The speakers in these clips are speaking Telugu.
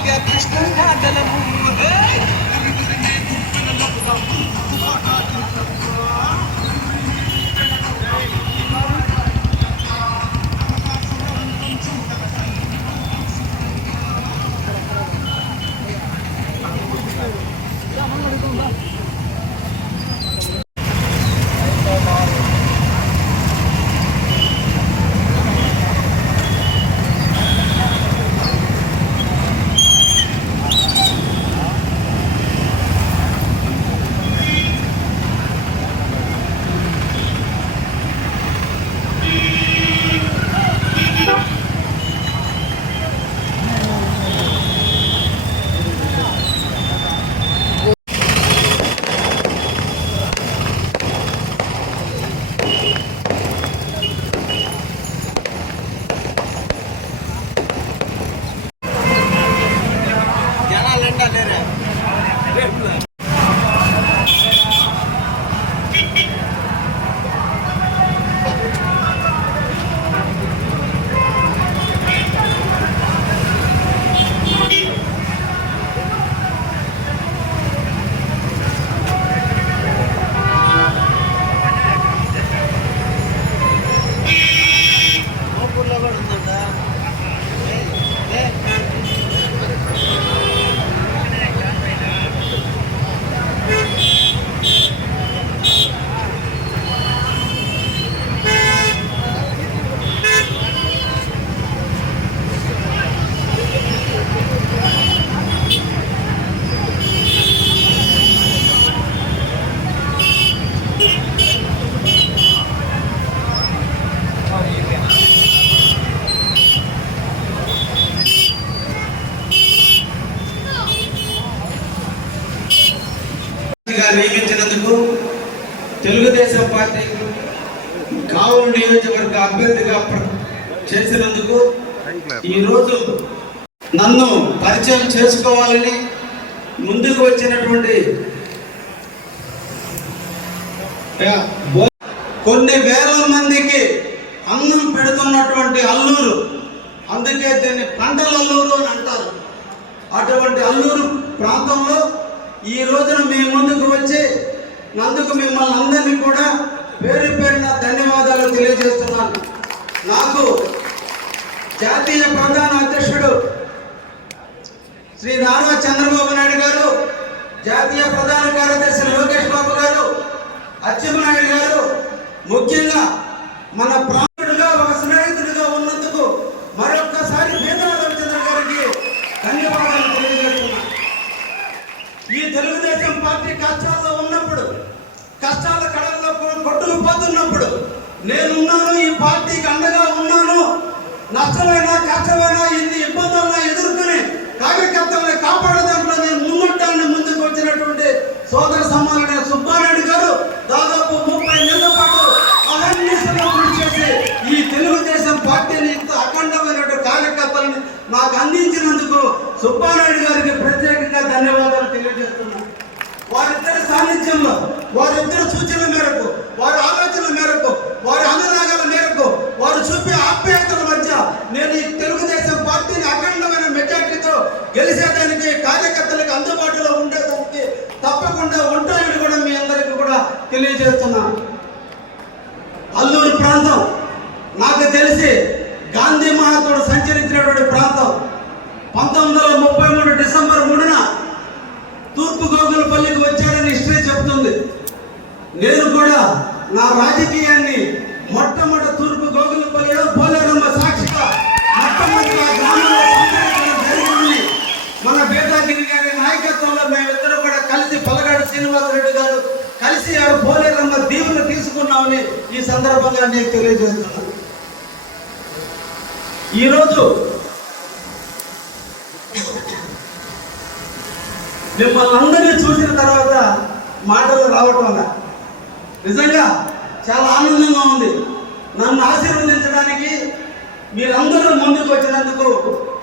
భాగ్య కృష్ణ జలము నియమించినందుకు తెలుగుదేశం పార్టీ కావూరు నియోజకవర్గ అభ్యర్థిగా చేసినందుకు ఈరోజు నన్ను పరిచయం చేసుకోవాలని ముందుకు వచ్చినటువంటి కొన్ని వేల మందికి అన్నం పెడుతున్నటువంటి అల్లూరు, అందుకే దీన్ని పంటల అల్లూరు అని అంటారు. అటువంటి అల్లూరు ప్రాంతంలో ఈ రోజున మీ ముందుకు వచ్చి నందుకు మిమ్మల్ని అందరినీ కూడా పేరు పేరున ధన్యవాదాలు తెలియజేస్తున్నాను. నాకు జాతీయ ప్రధాన అధ్యక్షుడు శ్రీ నారా చంద్రబాబు నాయుడు గారు, జాతీయ ప్రధాన కార్యదర్శి లోకేష్ బాబు గారు, అచ్చెన్నాయుడు గారు, ముఖ్యంగా మన ప్రాంతుడిగా ఒక స్నేహితుడిగా ఉన్నందుకు మరొక్కసారి రవిచంద్ర గారికి ధన్యవాదాలు తెలియజేస్తున్నాను. ఈ తెలుగుదేశం పార్టీ కష్టాల్లో ఉన్నప్పుడు, కష్టాల కడల్లో కొట్టుకు పోతున్నప్పుడు నేనున్నాను, ఈ పార్టీకి అండగా ఉన్నాను. నష్టమైనా కష్టమైనా ఎన్ని ఇబ్బందులైనా ఎదుర్కొని కార్యకర్తల్ని కాపాడేదాంట్లో నేను మున్నుంటాన్ని ముందుకు వచ్చినటువంటి సోదర సమానుడైన సుబ్బారెడ్డి గారు దాదాపు 30 నెలల పాటు అహర్నిశగా కృషి చేసి ఈ తెలుగుదేశం పార్టీని ఇంత అఖండమైనటువంటి కార్యకర్తలను నాకు అందించినందుకు సుబ్బారెడ్డి గారికి ప్రత్యేకంగా ధన్యవాదాలు తెలియజేస్తున్నాను. వారిద్దరి సాన్నిధ్యంలో, వారిద్దరి సూచనల మేరకు, వారి ఆలోచనల మేరకు, వారి అనురాగాల మేరకు, వారు చూపే ఆప్యాయతల మధ్య నేను ఈ తెలుగుదేశం పార్టీని అఖండమైన మెజార్టీతో గెలిచేదానికి, కార్యకర్తలకు అందుబాటులో ఉండేదానికి తప్పకుండా ఉంటాయని కూడా మీ అందరికీ కూడా తెలియజేస్తున్నాను. అల్లూరు ప్రాంతం నాకు తెలిసి గాంధీ మహాత్ముడు సంచరించినటువంటి ప్రాంతం. 1933 డిసెంబర్ 3న తూర్పు గోగులపల్లికి వచ్చాడని హిస్టరీ చెప్తుంది. నేను కూడా నా రాజకీయాన్ని మొట్టమొదటి తూర్పు గోగులపల్లిలో పోలేరమ్మ సాక్షిగా మొట్టమొదటి గ్రామంలో సంచరించడం జరిగింది. మన బేదాగిరి గారి నాయకత్వంలో మేమిద్దరూ కూడా కలిసి పలగాడు శ్రీనివాసరెడ్డి గారు కలిసి ఆ పోలేరమ్మ దీవులు తీసుకున్నామని ఈ సందర్భంగా నేను తెలియజేస్తున్నాను. ఈరోజు మిమ్మల్ని అందరినీ చూసిన తర్వాత మాటలు రావటం నిజంగా చాలా ఆనందంగా ఉంది. నన్ను ఆశీర్వదించడానికి మీరందరూ ముందుకు వచ్చినందుకు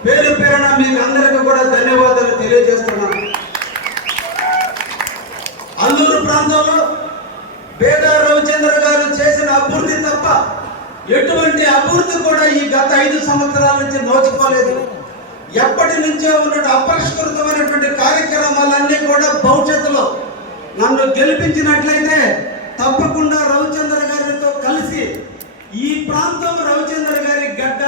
పేరు పేరున మీకు అందరికీ కూడా ధన్యవాదాలు తెలియజేస్తున్నాను. అల్లూరు ప్రాంతంలో బేదా రవిచంద్ర గారు చేసిన అభివృద్ధి తప్ప ఎటువంటి అభివృద్ధి కూడా ఈ గత 5 సంవత్సరాల నుంచి నోచుకోలేదు. ఎప్పటి నుంచే ఉన్న అపరిష్కృతమైనటువంటి కార్యక్రమాలన్నీ కూడా భవిష్యత్తులో నన్ను గెలిపించినట్లయితే తప్పకుండా రవిచంద్ర గారితో కలిసి ఈ ప్రాంతం రవిచంద్ర గారి గడ్డ,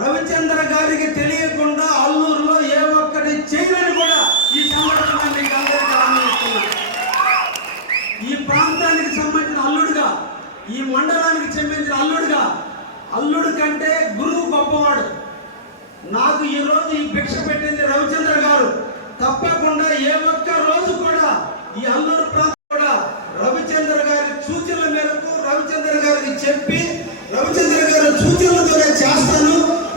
రవిచంద్ర గారికి తెలియకుండా అల్లూరులో ఏ ఒక్కటి చేయలేని కూడా ఈ సందర్భంగా మీకు అందరికీ హామీ ఇస్తున్నాను. ఈ ప్రాంతానికి సంబంధించిన అల్లుడుగా, ఈ మండలానికి సంబంధించిన అల్లుడుగా, అల్లుడు కంటే గురువు గొప్పవాడు. నాకు ఈ రోజు ఈ భిక్ష పెట్టింది రవిచంద్ర గారు. తప్పకుండా ఏ ఒక్క రోజు కూడా ఈ అల్లూరు ప్రాంతం కూడా రవిచంద్ర గారి సూచనల మేరకు రవిచంద్ర గారికి చెప్పి రవిచంద్ర గారి సూచనలతోనే చేస్తాను.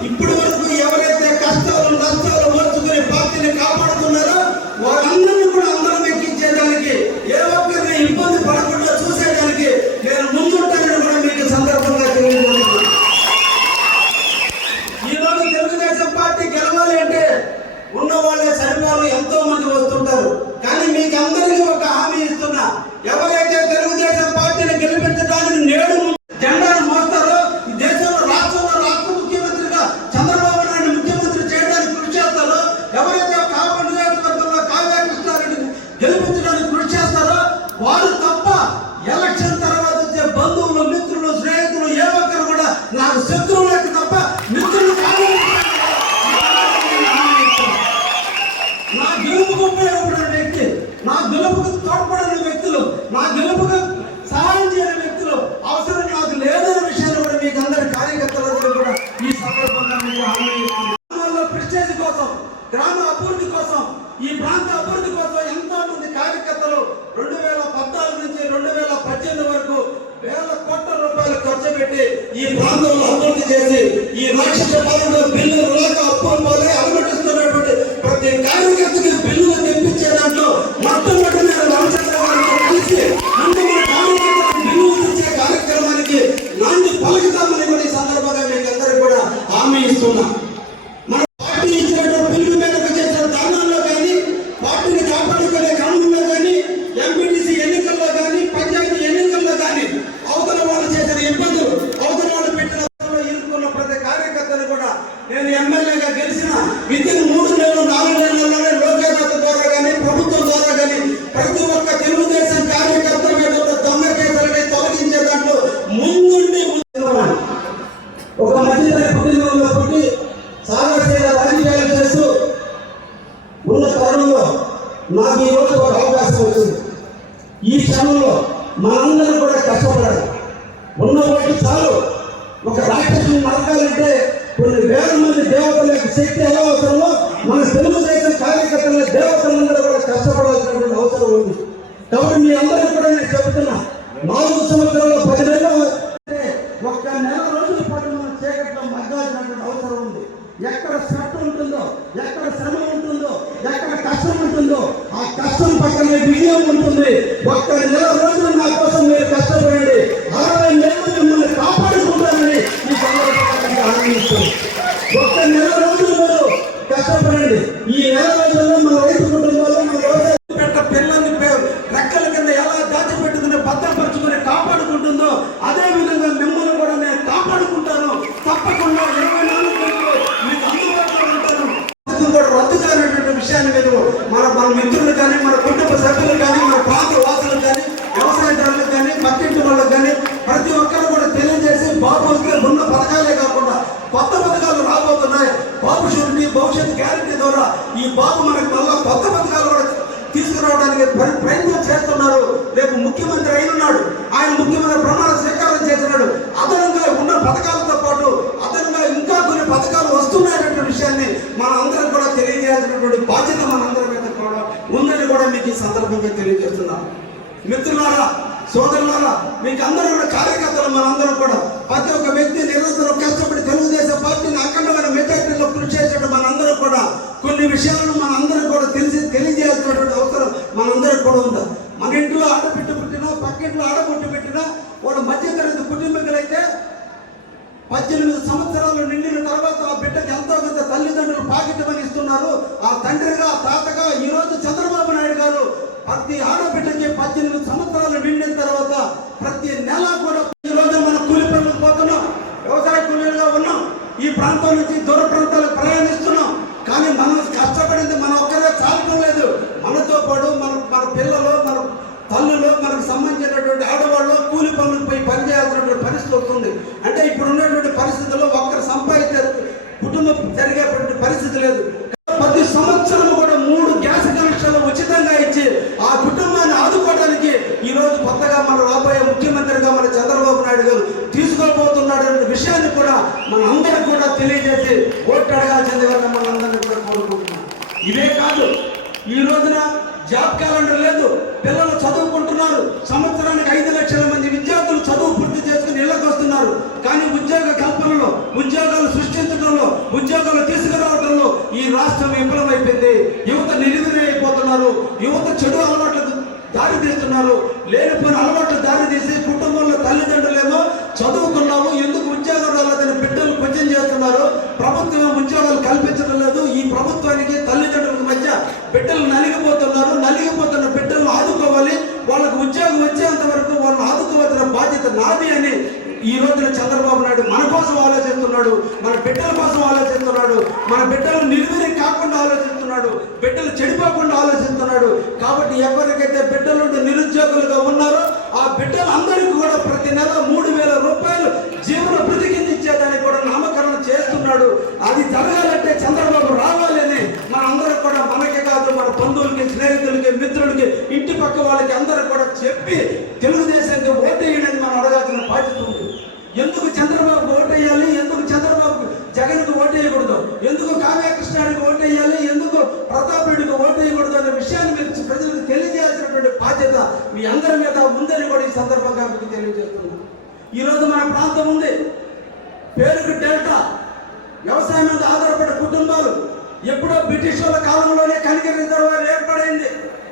ఇప్పటి వరకు ఎవరైతే కష్టాలు నష్టాలు ఓర్చుకుని పార్టీని కాపాడుతున్నారో వారందరినీ కూడా అందరం ఎక్కించేదానికి, ఏ ఒక్కరిని ఇబ్బంది పడకుండా చూసేదానికి నేను ముందుంటానని కూడా మీకు సందర్భంగా తెలియజేస్తున్నాను. ఈ రోజు తెలుగుదేశం పార్టీ గెలవాలి అంటే ఉన్న వాళ్ళే సరిపోలు, ఎంతో మంది వస్తుంటారు. కానీ మీకు అందరికీ ఒక హామీ ఇస్తున్నా, ఎవరైతే తెలుగుదేశం పార్టీని గెలిపించడానికి నేడు జెండాను మోస్తారో, ఈ దేశంలో రాష్ట్ర ముఖ్యమంత్రిగా చంద్రబాబు నాయుడు ముఖ్యమంత్రి చేయడానికి కృషి చేస్తారో, ఎవరైతే కాపు నియోజకవర్గంలో కావ్య కృష్ణారెడ్డిని గెలిపించడానికి కృషి చేస్తారో వారు తప్ప ఎలక్షన్ తర్వాత వచ్చే బంధువులు, మిత్రులు, స్నేహితులు ఏ ఒక్కరు కూడా నాకు శత్రువులకు తప్ప మిత్రులు కాదు. నా గెలుపుకు ఉపయోగపడిన వ్యక్తి, నా గెలుపుకు తోడ్పడిన వ్యక్తులు, నా గెలుపుకు సహాయం చేయని వ్యక్తులు అవసరం నాకు లేదనే విషయాన్ని కూడా మీకు అందరి కార్యకర్తలందరూ కూడా ఈ సందర్భంగా మీకు హామీ ఇస్తున్నాను. ప్రెస్టేజ్ కోసం, గ్రామ అభివృద్ధి కోసం, ఈ ప్రాంత అభివృద్ధి కోసం ఎంతో మంది కార్యకర్తలు 2014 నుంచి 2018 వరకు వేల కోట్ల రూపాయలు ఖర్చు పెట్టి ఈ ప్రాంతంలో అభివృద్ధి చేసి ఈ రాక్షస పాలనలో బిల్లులు లేక అప్పులు పోలే అనుమతిస్తున్నటువంటి ప్రతి కార్యకర్తకి బిల్లులు తెప్పించే దాంట్లో మొట్టమొదటి నేను రవిచంద్ర గారితో కలిసి బిల్లులు తెచ్చే కార్యక్రమానికి నాంది పలుకుతామని కూడా ఈ సందర్భంగా మీకు అందరికీ కూడా హామీ ఇస్తున్నా. మన పార్టీ ఇచ్చినటువంటి పిలుపు మేరకు చేసిన ధర్నాల్లో కానీ, పార్టీని కాపాడుకునే క్రమంలో కానీ, ఎంపీటీసీ ఎన్నికల్లో కానీ, పంచాయతీ ఎన్నికల్లో కానీ అవతల వాళ్ళు చేసిన ఇబ్బందులు, అవతల వాళ్ళు పెట్టిన ఇరుక్కున్న ప్రతి కార్యకర్తను కూడా నేను ఎమ్మెల్యేగా గెలిచిన వితిన్ 3 నెలలు 4 నెలల్లోనే లోకేదాత ద్వారా కానీ, ప్రభుత్వం ద్వారా కానీ ప్రతి ఒక్క తెలుగుదేశం కార్యకర్త మీద దొంగ కేసులని తొలగించే దాంట్లో ముందుండి ఒక మధ్యతరగతి కుటుంబంలో పుట్టి సాగసేన రాజకీయాలు చేస్తూ ఉన్న తరుణంలో నాకు ఈ రోజు ఒక అవకాశం వచ్చింది. ఈ క్షణంలో మనందరం కూడా కష్టపడాలి. ఉన్న వాటి చాలు. ఒక రాక్షసుని నరకాలంటే కొన్ని వేల మంది దేవతల యొక్క శక్తి ఎలా అవసరమో మన తెలుగుదేశం కార్యకర్తల దేవతలందరూ కూడా కష్టపడాల్సినటువంటి అవసరం ఉంది. కాబట్టి మీ అందరికీ కూడా నేను చెబుతున్నా, 4 సంవత్సరాల 10 నెలలు ఒక్క నెల రోజుల పాటు మనం చీకట్లో మగ్గాల్సినటువంటి అవసరం ఉంది. ఎక్కడ శ్రద్ధ ఉంటుందో, ఎక్కడ శ్రమ ఉంటుందో, ఎక్కడ కష్టం ఉంటుందో ఆ కష్టం పక్కనే విజయం ఉంటుంది. ఒక్క నెల రోజులు నా కోసం మీరు కష్టపడండి, 60 నెలలు మిమ్మల్ని కాపాడుకుంటానని ఈ సందర్భంగా హామీ ఇస్తుంది. ఒక్క నెల రోజులు మీరు కష్టపడండి. ఈ నెల రోజుల్లో మన రైతు కుటుంబాలు, మన వ్యవసాయ పిల్లల్ని రెక్కల కింద ఎలా దాచిపెట్టుకుని భద్రపరుచుకుని కాపాడుకుంటుందో అదే విధంగా మిమ్మల్ని కూడా నేను కాపాడుకుంటాను. తప్పకుండా 24 గంటలు మీకు అందుబాటులో ఉంటాను. కూడా రద్దు కానటువంటి విషయాన్ని మీరు మన మిత్రులు కానీ, మన కుటుంబ సభ్యులు కానీ, మన ప్రాంత వాసులు కానీ, వ్యవసాయదారులకు కానీ, పక్కింటి వాళ్ళకు కానీ ప్రతి ఒక్కరు కూడా తెలియజేసి బాబు ఉన్న పథకాలే కాకుండా కొత్త పథకాలు రాబోతున్నాయి. బాబు షూరిటీ, భవిష్యత్ గ్యారంటీ ద్వారా ఈ బాబు మనకు మళ్ళా కొత్త పథకాలు కూడా తీసుకురావడానికి ప్రయత్నం చేస్తున్నారు. రేపు ముఖ్యమంత్రి అయినాడు, ఆయన ముఖ్యమంత్రి ప్రమాణ స్వీకారం చేస్తున్నాడు. అదనంగా ఉన్న పథకాలతో పాటు అదనంగా ఇంకా కొన్ని పథకాలు వస్తున్నాయనే విషయాన్ని మన అందరం కూడా తెలియజేయాల్సినటువంటి బాధ్యత మనందరం మీద కూడా ఉందని కూడా మీకు ఈ సందర్భంగా తెలియజేస్తున్నాం. మిత్రులారా, సోదరులారా, మీకు అందరూ కూడా కార్యకర్తలు మనందరం కూడా ప్రతి ఒక్క వ్యక్తి నిరంతరం కష్టపడి తెలుగుదేశం పార్టీని అఖండమైన మెజార్టీలో కృషి చేసేటప్పుడు మనందరం కూడా కొన్ని విషయాలను మనందరం కూడా తెలియజేయాల్సినటువంటి అవసరం మనందరం కూడా ఉంది. మన ఇంట్లో ఆడబిడ్డ పుట్టినా, పక్కింట్లో ఆడబుట్టు పెట్టినా వాడు మధ్యతరగతి కుటుంబీకులైతే 18 సంవత్సరాలు నిండిన తర్వాత ఆ బిడ్డకి ఎంతో కొంత తల్లిదండ్రులు పాకిటమని ఇస్తున్నారు. ఆ తండ్రిగా, తాతగా ఈ రోజు చంద్రబాబు నాయుడు గారు ప్రతి ఆడబిడ్డకి 18 సంవత్సరాలు నిండిన తర్వాత ప్రతి నెల కూడా ఈ రోజు మనం కూలి పనులకు పోతున్నాం, వ్యవసాయ కూలీలుగా ఉన్నాం, ఈ ప్రాంతం నుంచి దూర ప్రాంతాలకు ప్రయాణిస్తున్నాం. విషయాన్ని కూడా మనందరం కూడా తెలియజేసి ఓటు అడగాల్సిందిగా మిమ్మల్ని అందరినీ కూడా కోరుకుంటున్నాం. ఇవే కాదు, ఈ రోజున జాబ్ క్యాలెండర్ లేదు, పిల్లలు చదువుకుంటున్నారు. సంవత్సరానికి 5 లక్షల మంది విద్యార్థులు చదువు పూర్తి చేసుకుని ఇళ్లకు వస్తున్నారు. కానీ ఉద్యోగ కల్పనలో, ఉద్యోగాలు సృష్టించడంలో, ఉద్యోగాలు తీసుకురావడంలో ఈ రాష్ట్రం విఫలమైపోయింది. యువత నిర్వీర్యమైపోతున్నారు. యువత చెడు అలవాట్లకు దారి తీస్తున్నారు. లేనిపోయిన అలవాట్లు దారి తీసి కుటుంబంలో తల్లిదండ్రులేమో చదువుకున్నాము, ఎందుకు ఉద్యోగం రాలేదని బిడ్డలు క్వశ్చన్ చేస్తున్నారు. ప్రభుత్వం ఉద్యోగాలు కల్పించడం లేదు. ఈ ప్రభుత్వానికి తల్లిదండ్రుల మధ్య బిడ్డలు నలిగిపోతున్నారు. నలిగిపోతున్న బిడ్డలను ఆదుకోవాలి. వాళ్ళకు ఉద్యోగం వచ్చేంత వరకు వాళ్ళని ఆదుకోవాల్సిన బాధ్యత నాది అని ఈ రోజున చంద్రబాబు నాయుడు మన కోసం ఆలోచిస్తున్నాడు, మన బిడ్డల కోసం ఆలోచిస్తున్నాడు, మన బిడ్డలు నిర్వీర్యం కాకుండా ఆలోచిస్తున్నాడు, బిడ్డలు చెడిపోకుండా ఆలోచిస్తున్నాడు. కాబట్టి ఎవరికైతే బిడ్డలు నిరుద్యోగులుగా ఉన్నారో ఆ బిడ్డలందరికీ కూడా ప్రతి నెల 3,000 రూపాయలు జీవన భృతి కింద ఇచ్చేదానికి కూడా నామకరణం చేస్తున్నాడు. అది జరగాలంటే చంద్రబాబు రావాలని మనందరం కూడా, మనకే కాదు మన బంధువులకి, స్నేహితులకి, మిత్రులకి, ఇంటి పక్క వాళ్ళకి అందరూ కూడా చెప్పి తెలుగుదేశానికి ఓటేయడానికి మనం అడగాల్సిన బాధ్యత ఉంది. ఎందుకు చంద్రబాబుకి ఓటేయాలి, ఎందుకు చంద్రబాబు జగన్కు ఓటేయకూడదు, ఎందుకు కావ్యకృష్ణానికి ఓటేయాలి, ఎందుకు ప్రతాప్ రెడ్డికి ఓటేయకూడదు అనే విషయాన్ని మీరు ప్రజలకు తెలియజేయాల్సినటువంటి బాధ్యత మీ అందరి మీద ఉందని కూడా ఈ సందర్భంగా మీకు తెలియజేస్తున్నాను. ఈరోజు మన ప్రాంతం ఉంది, పేరుకు డెల్టా, వ్యవసాయం మీద ఆధారపడే కుటుంబాలు. ఎప్పుడో బ్రిటిష్ వాళ్ళ కాలంలోనే కనిగిరి రిజర్వాయర్ ఏర్పడైంది.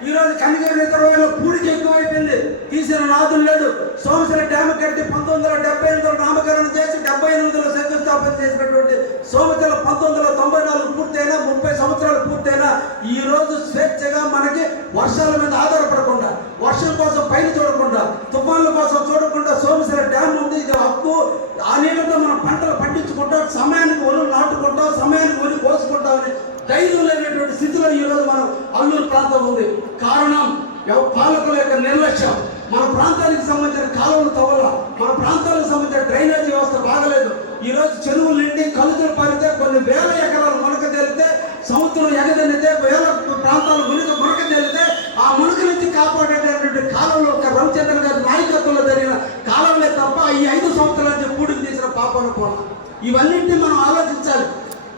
ఈరోజు కనిగిరి రిజర్వాయర్లో పూడికి ఎక్కువైపోయింది, తీసిన నాదులు లేదు. సోమశిల డ్యామ్ కట్టి 1978లో నామకరణం చేసి 78లో శంకుస్థాపన చేసినటువంటి సోమశిల 1994 పూర్తయినా 30 సంవత్సరాలు పూర్తయినా ఈ రోజు స్వేచ్ఛగా మనకి వర్షాల మీద ఆధారపడకుండా, వర్షం కోసం పైన చూడకుండా, తుఫాన్ల కోసం చూడకుండా సోమశిల డ్యామ్ ఉంది. ఇది హక్కు. ఆ నీళ్ళతో మనం పంటలు పండించుకుంటాం, సమయానికి ఒళ్ళు నాటుకుంటాం, సమయానికి ఒళ్ళు కోసుకుంటామని ధైర్యం లేనటువంటి స్థితిలో ఈరోజు మనం అల్లూరు ప్రాంతం ఉంది. కారణం పాలకుల యొక్క నిర్లక్ష్యం. మన ప్రాంతానికి సంబంధించిన కాలువలు తవ్వాల, మన ప్రాంతాలకు సంబంధించిన డ్రైనేజ్ వ్యవస్థ బాగలేదు. ఈరోజు చెరువులు నిండి కలుతులు పారితే కొన్ని వేల ఎకరాలు మునక తేలితే, సముద్రం ఎగదనితే వేల ప్రాంతాలు మునక తేలితే ఆ మునక నుంచి కాపాడేటటువంటి కాలంలో ఒక రవిచంద్రన్ గారి నాయకత్వంలో జరిగిన కాలంలో తప్ప ఈ 5 సంవత్సరాల నుంచి పూడికి తీసిన పాపన పోల. ఇవన్నింటినీ మనం ఆలోచించాలి.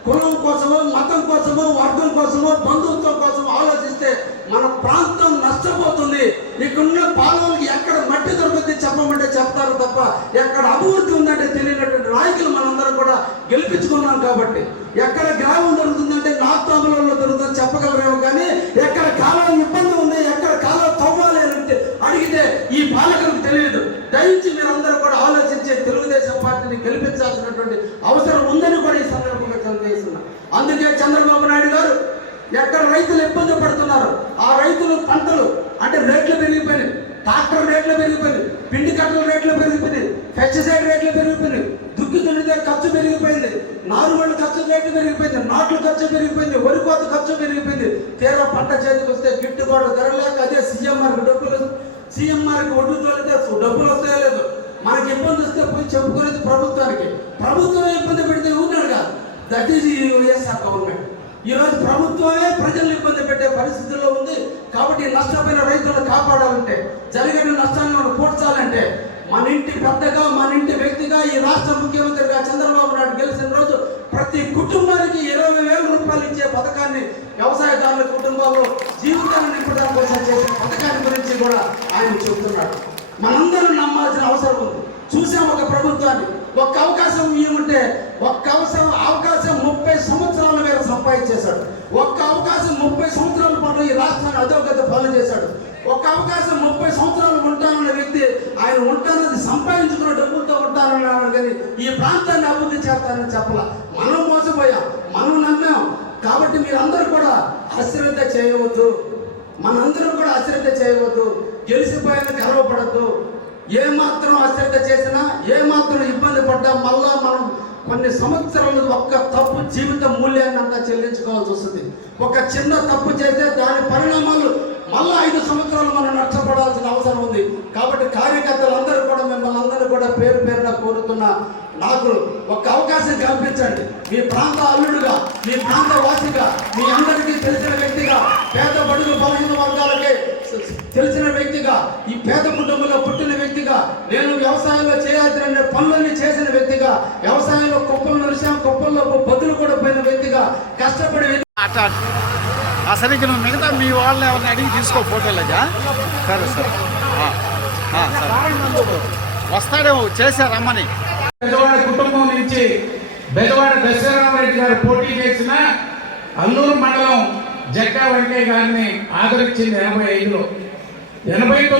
కులం కోసమో, మతం కోసమో, వర్గం కోసమో, బంధుత్వం కోసమో ఆలోచిస్తే మన ప్రాంతం నష్టపోతుంది. ఇక్కడున్న పాలనకి ఎక్కడ మట్టి దొరుకుతుంది చెప్పమంటే చెప్తారు తప్ప ఎక్కడ అభివృద్ధి ఉందంటే తెలియనటువంటి నాయకులు మనందరం కూడా గెలిపించుకున్నాం. కాబట్టి ఎక్కడ గ్రామం దొరుకుతుందంటే నాగతాములలో దొరుకుతుంది చెప్పగలరేమో, కానీ ఎక్కడ కాలం ఇబ్బంది ఉంది, ఎక్కడ కాలం తవ్వాలి అని అడిగితే ఈ పాలకులకు తెలియదు. దయించి మీరందరూ కూడా ఆలోచించి తెలుగుదేశం పార్టీని గెలిపించాల్సినటువంటి అవసరం ఉందని కూడా ఈ సందర్భంగా తెలియజేస్తున్నా. అందుకే చంద్రబాబు నాయుడు గారు ఎక్కడ రైతులు ఇబ్బంది పడుతున్నారు, ఆ రైతులు పంటలు అంటే రేట్లు పెరిగిపోయినాయి, ట్రాక్టర్ రేట్లు పెరిగిపోయినాయి, పిండి కట్టల రేట్లు పెరిగిపోయినాయి, పెస్టిసైడ్ రేట్లు పెరిగిపోయినాయి, దుక్కి దున్నితే ఖర్చు పెరిగిపోయింది, నారుమళ్ళు ఖర్చు రేట్లు పెరిగిపోయింది, నాట్లు ఖర్చు పెరిగిపోయింది, వరి కోత ఖర్చు పెరిగిపోయింది. తీరా పంట చేతికి వస్తే గిట్టుబాటు ధర లేక అదే సీఎంఆర్కి డబ్బులు, సీఎంఆర్కి ఒడ్డు తోలితే డబ్బులు వస్తాయో లేదు. మనకి ఇబ్బంది వస్తే పోయి చెప్పుకునేది ప్రభుత్వానికి. ప్రభుత్వం ఇబ్బంది పెడితే ఉన్నాడు కాదు. That is YSR government. ఈరోజు ప్రభుత్వమే ప్రజలను ఇబ్బంది పెట్టే పరిస్థితుల్లో ఉంది. కాబట్టి నష్టపోయిన రైతులను కాపాడాలంటే, జరిగిన నష్టాన్ని మనం పూడ్చాలంటే మన ఇంటి పెద్దగా, మన ఇంటి వ్యక్తిగా, ఈ రాష్ట్ర ముఖ్యమంత్రిగా చంద్రబాబు నాయుడు గెలిచిన రోజు ప్రతి కుటుంబానికి 20,000 రూపాయలు ఇచ్చే పథకాన్ని, వ్యవసాయదారుల కుటుంబాల్లో జీవితాన్ని నింపడానికి కోసం చేసే పథకాన్ని గురించి కూడా ఆయన చెబుతున్నాడు. మనందరం నమ్మాల్సిన అవసరం ఉంది. చూసాం ఒక ప్రభుత్వాన్ని, ఒక్క అవకాశం ఇవ్వమంటే ఒక్క అవకాశం 30 సంవత్సరాల మేర సంపాదించేశాడు. ఒక్క అవకాశం 30 సంవత్సరాల పాటు ఈ రాష్ట్రాన్ని అధోగతి పాలన చేశాడు. ఒక్క అవకాశం 30 సంవత్సరాలు ఉంటానన్న వ్యక్తి ఆయన ఉంటానని సంపాదించుకున్న డబ్బులతో ఉంటానన్నాడు, కానీ ఈ ప్రాంతాన్ని అభివృద్ధి చేస్తానని చెప్పాల. మనం మోసపోయాం, మనం నమ్మాం. కాబట్టి మీరందరూ కూడా అశ్రద్ధ చేయవద్దు, మనందరం కూడా అశ్రద్ధ చేయవద్దు, గెలిచిపోయిన గర్వపడద్దు. ఏమాత్రం అశ్రద్ధ చేసినా, ఏమాత్రం ఇబ్బంది పడ్డా మళ్ళా మనం కొన్ని సంవత్సరాలు ఒక్క తప్పు జీవిత మూల్యాన్ని అంతా చెల్లించుకోవాల్సి వస్తుంది. ఒక చిన్న తప్పు చేస్తే దాని పరిణామాలు మళ్ళా 5 సంవత్సరాలు మనం నష్టపడాల్సిన అవసరం ఉంది. కాబట్టి కార్యకర్తలందరూ కూడా మిమ్మల్ని అందరూ కూడా పేరు పేరున కోరుతున్నా, నాకు ఒక అవకాశం కల్పించండి. మీ ప్రాంత అల్లుడుగా, మీ ప్రాంత వాసిగా, మీ అందరికీ తెలిసిన వ్యక్తిగా, పేద బడుగు బలహీన వర్గాలకి తెలిసిన వ్యక్తిగా, ఈ పేద కుటుంబంలో పుట్టిన వ్యక్తిగా, నేను వ్యవసాయంలో చేయాల్సిన పనులన్నీ చేసిన వ్యక్తిగా, స్టార్ట్. అసలు ఇక నువ్వు మిగతా మీ వాళ్ళని ఎవరిని అడిగి తీసుకో ఫోటోలుగా. సరే సరే సరే వస్తాడేమో చేశారు రమ్మని. బెజవాడ కుటుంబం నుంచి బెజవాడ దశరథరామరెడ్డి గారు పోటీ చేసిన అల్లూరు మండలం జక్కా వెంకయ్య గారిని ఆదరించింది 85లో. 89